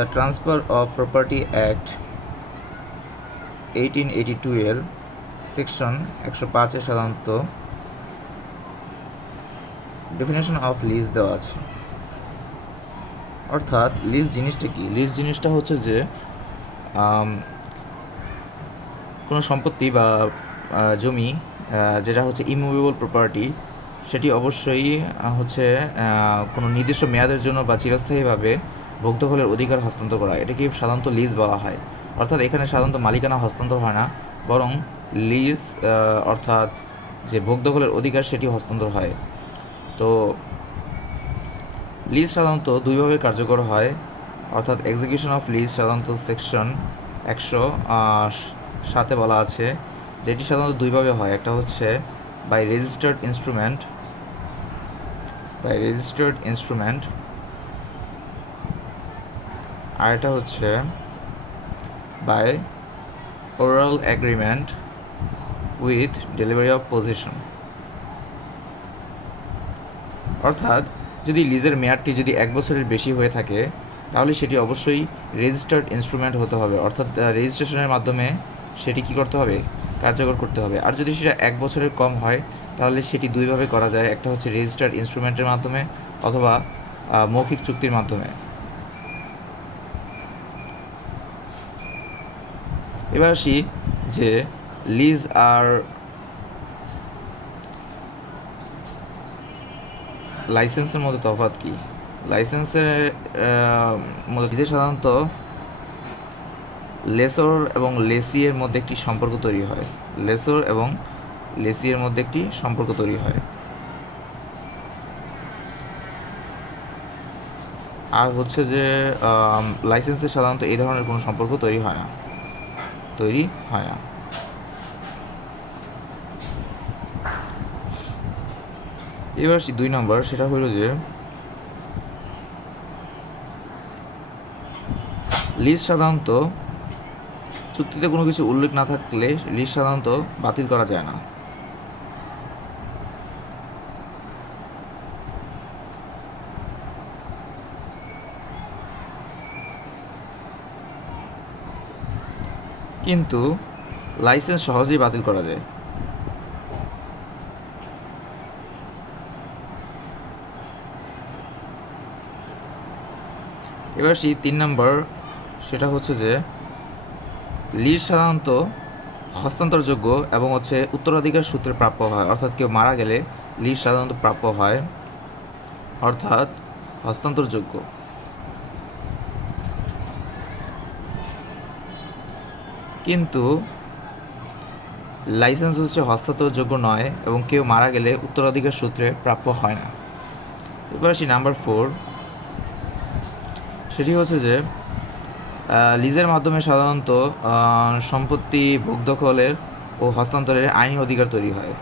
The transfer of property act 1882 এর section 105 এ সাধারণত definition of lease দেওয়া আছে। অর্থাৎ লিজ জিনিসটা কি? লিজ জিনিসটা হচ্ছে যে কোনো সম্পত্তি বা জমি যেটা হচ্ছে ইমুভেবল প্রপার্টি, সেটি অবশ্যই হচ্ছে কোনো নির্দিষ্ট মেয়াদের জন্য বা চিরস্থায়ীভাবে ভোগদখলের অধিকার হস্তান্তর করা, এটাকে সাধারণত লিজ বলা হয়। অর্থাৎ এখানে সাধারণত মালিকানা হস্তান্তর হয় না, বরং লিজ অর্থাৎ যে ভোগদখলের অধিকার সেটি হস্তান্তর হয়। তো লিজ সাধারণত দুইভাবে কার্যকর হয়, অর্থাৎ এক্সিকিউশন অফ লিজ সাধারণত সেকশন 107 বলা আছে, যেটি সাধারণত দুইভাবে হয়। একটা হচ্ছে বাই রেজিস্টার্ড ইনস্ট্রুমেন্ট, আর এটা হচ্ছে by oral agreement with delivery of position. অর্থাৎ যদি লিজের মেয়াদটি যদি 1 বছরের বেশি হয়ে থাকে, তাহলে সেটি অবশ্যই রেজিস্টার্ড ইনস্ট্রুমেন্ট হতে হবে, অর্থাৎ রেজিস্ট্রেশনের মাধ্যমে সেটি কী করতে হবে? কার্যকর করতে হবে। আর যদি সেটা 1 বছরের কম হয়, তাহলে সেটি দুইভাবে করা যায়, একটা হচ্ছে রেজিস্টার্ড ইনস্ট্রুমেন্টের মাধ্যমে অথবা মৌখিক চুক্তির মাধ্যমে। এবার আসি যে লিজ আর লাইসেন্সের মধ্যে তফাৎ কী। লাইসেন্সের মধ্যে লিজে সাধারণত লেসর এবং লেসিয়ের মধ্যে একটি সম্পর্ক তৈরি হয়, আর হচ্ছে যে লাইসেন্সে সাধারণত এই ধরনের কোনো সম্পর্ক তৈরি হয় না। এবার 2 নম্বর, সেটা হলো যে লিজ সাধারণত চুক্তিতে কোনো কিছু উল্লেখ না থাকলে লিজ সাধারণত বাতিল করা যায় না। কিন্তু লাইসেন্স সহজেই বাতিল করা যায়। এবার 3 নম্বর, সেটা হচ্ছে যে লিজ সাধারণত হস্তান্তরযোগ্য এবং হচ্ছে উত্তরাধিকার সূত্রে প্রাপ্য হয়, অর্থাৎ কেউ মারা গেলে লিজ সাধারণত প্রাপ্য হয়, অর্থাৎ হস্তান্তরযোগ্য। কিন্তু লাইসেন্স হচ্ছে হস্তান্তরযোগ্য নয় এবং কেউ মারা গেলে উত্তরাধিকার সূত্রে প্রাপ্য হয় না। এবার আসি নাম্বার 4, সেটি হচ্ছে যে লিজের মাধ্যমে সাধারণত সম্পত্তি ভোগদখলের ও হস্তান্তরের আইনি অধিকার তৈরি হয়।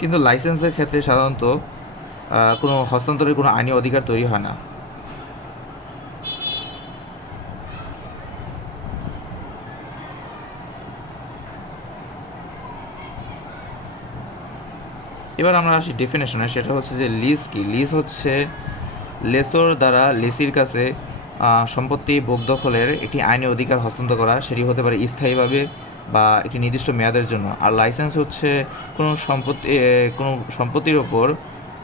কিন্তু লাইসেন্সের ক্ষেত্রে সাধারণত কোনো হস্তান্তরের কোনো আইনি অধিকার তৈরি হয় না। এবার আমরা আসি ডেফিনেশনে, সেটা হচ্ছে যে লিজ কি। লিজ হচ্ছে লেসর দ্বারা লেসির কাছে সম্পত্তি ভোগদখলের একটি আইনি অধিকার হস্তান্তর করা, সেটি হতে পারে স্থায়ীভাবে বা একটি নির্দিষ্ট মেয়াদের জন্য। আর লাইসেন্স হচ্ছে কোনো সম্পত্তির ওপর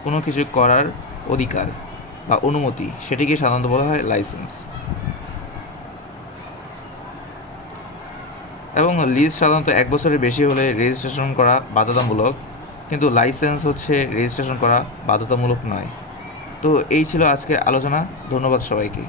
কোনো কিছু করার অধিকার বা অনুমতি, সেটিকে সাধারণত বলা হয় লাইসেন্স। এবং লিজ সাধারণত 1 বছরের বেশি হলে রেজিস্ট্রেশন করা বাধ্যতামূলক, কিন্তু লাইসেন্স হচ্ছে রেজিস্ট্রেশন করা বাধ্যতামূলক নয়। তো এই ছিল আজকের আলোচনা। ধন্যবাদ সবাইকে।